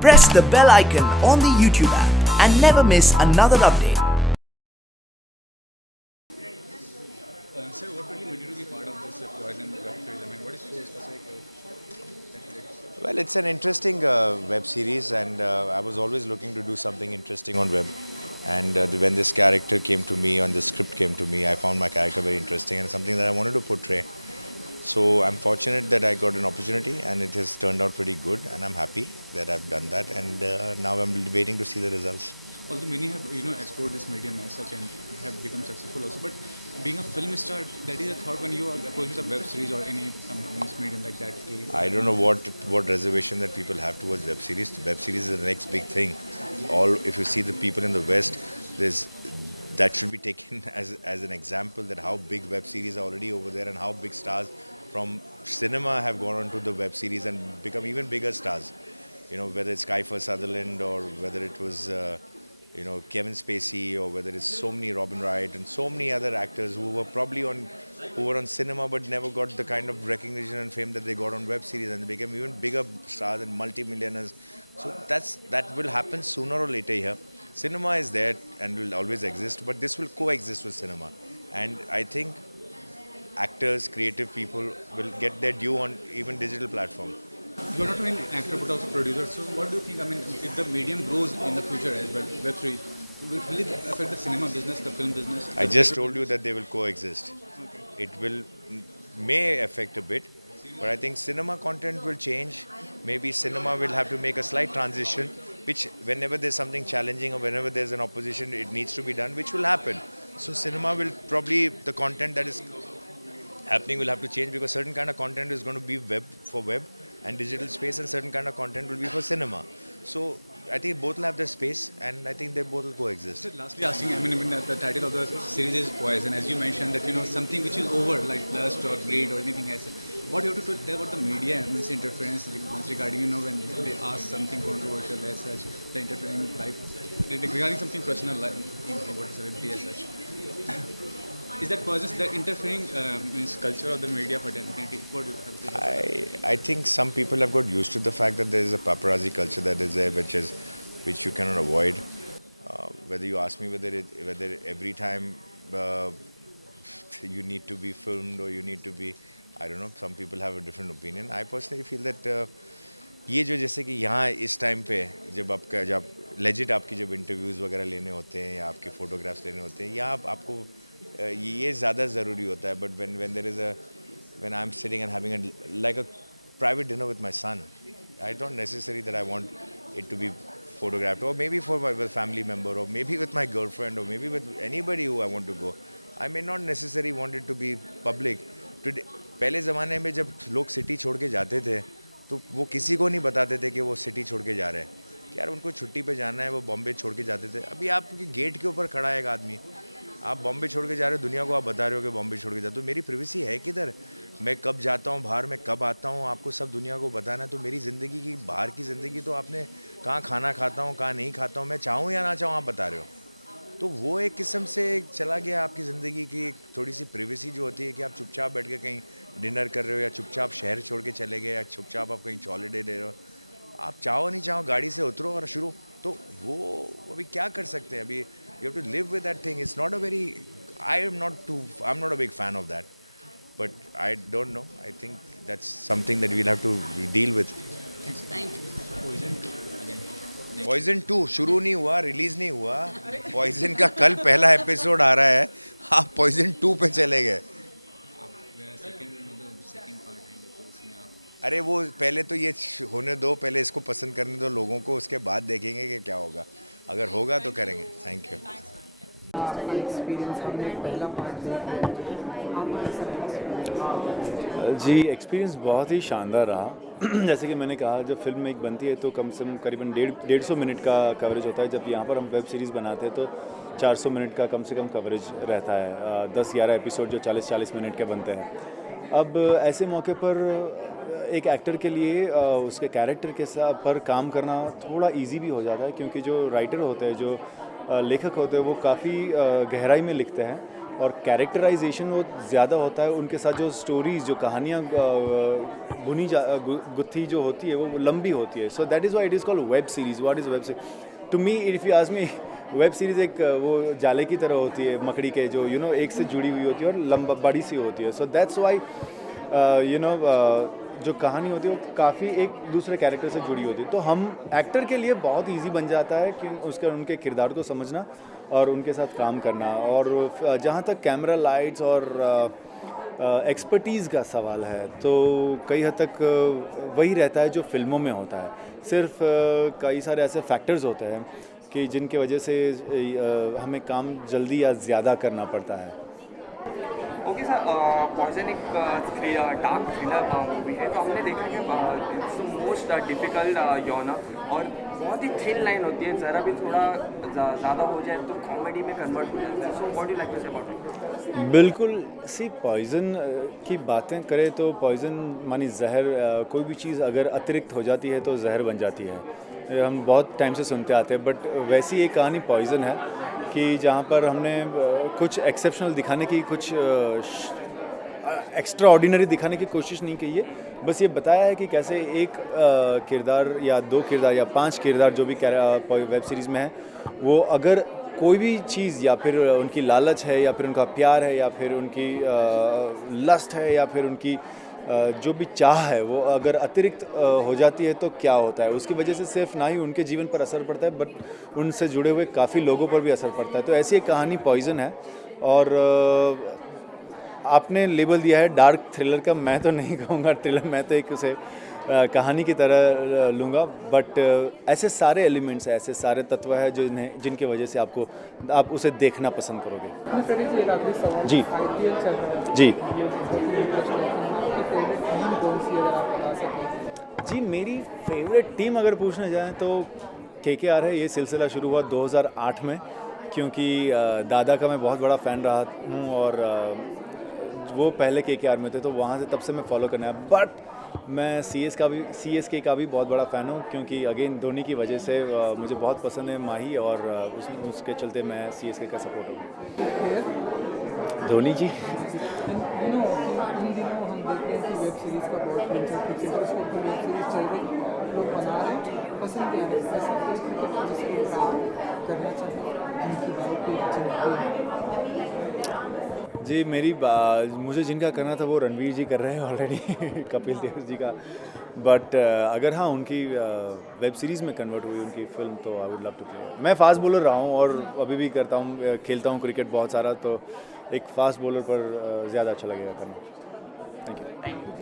Press the bell icon on the YouTube app and never miss another update. Sir, what really made you to be part of this Poison web series? I mean, what is so specific that it? Well, it's an interesting web series, and I was always looking to do something interesting on web. And when this character came to me, on the script came to me, I found my character very interesting and something that I wanted to portray. So I'm fortunate that I got an opportunity, and it has turned out pretty good, and I'm happy that I've done that. And now I'm waiting to see the results. Although many have explored this medium as such and have become successful also, but being a film star, that is a thought when you are approached with a web series or any medium like that. I don't know what reservation that people have towards web series. Web series is the next big thing. If you see the people in the West, that should be taken as an example that how big web series are already over there and how big stars from cinema have gone on to the web series and become even bigger stars. Whether it's Kiefer Sutherland or whether it was Kevin Spacey, or whether it's so many Robin Wright and so many other actors who were on cinema but never got the kind of recognition and fame that they got on web series, and they became even bigger stars and multi-millionaires. So that will happen sooner or later here. Cinema is there and will always exist, but this will coexist with cinema. And I think actors, creative people will get their due on even digital platform. You're not only an actor but also producer. So what do you think? I mean, if the medium grows in the future as well, web series, will it affect the cinema business, the film business? I just told you that they will coexist. Okay. It may affect a bit, but I think cinema content will change. Maybe cinema will have to make a slight transition, which whenever there's something challenging or whenever there's an opposition, it needs to be done, which will happen. So cinema will probably, the content that is happening will have to change, because certain kind of content is going to be web and digital space, and certain kind of content will be for cinema. So I think both will have their space, and I think they both will coexist. So lastly, asking, I mean, the title of the series is Poison. As you mentioned that something which is over, like lust or greed or anything else. What you have to tell about the media interference regarding when they ask something controversial as such, the interfering regarding something personal like about celebrity as such. Is that Poison that interfering culture of the media for identity? What do you have to say? I think some people have got used to the fact that there is a paparazzi culture that is there, which you cannot avoid. Whether you ask me whether every time you need to be filmed or you need to be, I don't know. Some people have a different opinion. I personally feel that ये जो जैसे कि यहाँ इस time पे जब legit आपकी जब इंटरव्यूज़ वगैरह लेने होते हैं या आपके फोटोग्राफ्स लेने होते हैं, यहाँ आपको ये ज़्यादा ज़रूरी होता है. But when I'm sitting and having like a private dinner with my son, I don't necessarily that I want it to be photographed, or maybe for my family member, or maybe with my girlfriend, or maybe with anybody who I want to go. I may not necessarily want it to be public. Today, पहले ज़माने में जब लोग city छोड़ के जाते थे तो वो किसी को नहीं बताते थे कि वो सिटी छोड़ के जा रहे हैं. यार उनको छुट्टी पे जाना है, वो बॉम्बे छोड़ के जाते थे. अभी आपके गेट के ऊपर खड़ा है एक आदमी, आप बॉम्बे छोड़ के जा रहे हो, दुनिया को आप बता रहे हो कि बॉम्बे छोड़ के जाते हो. तो मेरी प्राइवेसी है किधर? मैं कब जाता हूँ बाहर, मैं कब आता हूँ, आपको सब दुनिया को बताना है. तो मेरी ज़िंदगी की बाहर की ज़िंदगी तो आपने कहाँ खाना खाता हूँ, कहाँ नहीं खाता हूँ, मैं चाहूँ या ना चाहूँ, आप बता रहे हो. तो वो एक किस्म से चला गया आपकी ज़िंदगी की एक थोड़ी सी प्राइवेसी जो होती है कि आप चुपचाप बैठ के कहीं डिनर कर रहे हो, या चुपचाप शहर छोड़ के चले गए, या चुपचाप आप कहीं हॉलिडे ले रहे हो. आप चाहो नहीं चाहो गाड़ी से उतरो और शुरू. तो वो अभी क्या कर सकते हैं? अभी you have to live with that thing. It's not a very, I'm not a big fan of that, but I don't know. I think that's something that we'll have to deal with. Thank you. Poison 2 शुरू नहीं हुआ, release नहीं हुआ. Poison का कल पहला episode आ रहा है, आप Poison 2 पे चले गए. अरे वो पहले तो ये होने दो, पहले इसको पसंद करने दो लोगों को, उसके बाद देखेंगे कि क्या होगा. अगर होगा तो करेंगे. Thank you. जी, एक्सपीरियंस बहुत ही शानदार रहा. जैसे कि मैंने कहा, जब फिल्म एक बनती है तो कम से कम करीबन 150 मिनट का कवरेज होता है. जब यहाँ पर हम वेब सीरीज़ बनाते हैं तो 400 मिनट का कम से कम कवरेज रहता है. 10-11 एपिसोड जो 40-40 मिनट के बनते हैं. अब ऐसे मौके पर एक एक्टर के लिए उसके कैरेक्टर के साथ पर काम करना थोड़ा इजी भी हो जाता है, क्योंकि जो राइटर होते हैं, जो लेखक होते हैं, वो काफ़ी गहराई में लिखते हैं और कैरेक्टराइजेशन वो ज़्यादा होता है, उनके साथ जो स्टोरीज़ जो कहानियाँ गुत्थी जो होती है वो लंबी होती है. So that is why it is called web series. What is web series? To me if you ask me, web series एक वो जाले की तरह होती है, मकड़ी के, जो एक से जुड़ी हुई होती है और लंबा बड़ी सी होती है. सो दैट्स वाई जो कहानी होती है वो काफ़ी एक दूसरे कैरेक्टर से जुड़ी होती है. तो हम एक्टर के लिए बहुत इजी बन जाता है कि उनके किरदार को समझना और उनके साथ काम करना. और जहाँ तक कैमरा लाइट्स और एक्सपर्टीज़ का सवाल है, तो कई हद तक वही रहता है जो फिल्मों में होता है. सिर्फ कई सारे ऐसे फैक्टर्स होते हैं कि जिनके वजह से हमें काम जल्दी या ज़्यादा करना पड़ता है. ओके सर, पॉइजन एक डार्क थ्रिलर मूवी है, तो हमने देखा कि इट्स मोस्ट डिफ़िकल्ट जॉनर और बहुत ही थिन लाइन होती है, ज़रा भी थोड़ा ज़्यादा हो जाए तो कॉमेडी में कन्वर्ट हो जाता है. So what do like to say about it? बिल्कुल. सी, पॉइज़न की बातें करें तो पॉइज़न मानी जहर. कोई भी चीज़ अगर अतिरिक्त हो जाती है तो जहर बन जाती है. हम बहुत टाइम से सुनते आते हैं, बट वैसी एक कहानी पॉइज़न है कि जहाँ पर हमने कुछ एक्सेप्शनल दिखाने की, कुछ एक्स्ट्रा ऑर्डिनरी दिखाने की कोशिश नहीं की है. बस ये बताया है कि कैसे एक किरदार या 2 किरदार या 5 किरदार जो भी वेब सीरीज़ में है, वो अगर कोई भी चीज़ या फिर उनकी लालच है या फिर उनका प्यार है या फिर उनकी लस्ट है या फिर उनकी जो भी चाह है, वो अगर अतिरिक्त हो जाती है तो क्या होता है. उसकी वजह से सिर्फ ना ही उनके जीवन पर असर पड़ता है, बट उनसे जुड़े हुए काफ़ी लोगों पर भी असर पड़ता है. तो ऐसी एक कहानी पॉइज़न है. और आपने लेबल दिया है डार्क थ्रिलर का, मैं तो नहीं कहूँगा थ्रिलर, मैं तो एक उसे कहानी की तरह लूँगा. बट ऐसे सारे एलिमेंट्स हैं, ऐसे सारे तत्व हैं जिनकी वजह से आप उसे देखना पसंद करोगे. जी जी जी मेरी फेवरेट टीम अगर पूछने जाएँ तो KKR है. ये सिलसिला शुरू हुआ 2008 में, क्योंकि दादा का मैं बहुत बड़ा फ़ैन रहा हूँ और वो पहले KKR में थे, तो वहाँ से तब से मैं फॉलो करना है. बट मैं CSK का भी बहुत बड़ा फ़ैन हूँ, क्योंकि अगेन धोनी की वजह से मुझे बहुत पसंद है माही, और उसके चलते मैं CSK का सपोर्टर हूँ. धोनी जी. इन दिनों हम देखते हैं कि वेब सीरीज़ का बहुत ट्रेंड है. क्रिकेटर्स को भी वेब सीरीज़ चल रही, लोग बना रहे हैं, पसंद भी आ रहे हैं. ऐसा कोई क्रिकेटर जिसको आप करना चाहें, उनकी जी, मुझे जिनका करना था वो रणवीर जी कर रहे हैं ऑलरेडी कपिल देव जी का. बट अगर हाँ उनकी वेब सीरीज़ में कन्वर्ट हुई उनकी फिल्म, तो I would love to play. मैं फास्ट बॉलर रहा हूँ और अभी भी करता हूँ, खेलता हूँ क्रिकेट बहुत सारा, तो एक फास्ट बॉलर पर ज़्यादा अच्छा लगेगा करना. Thank you.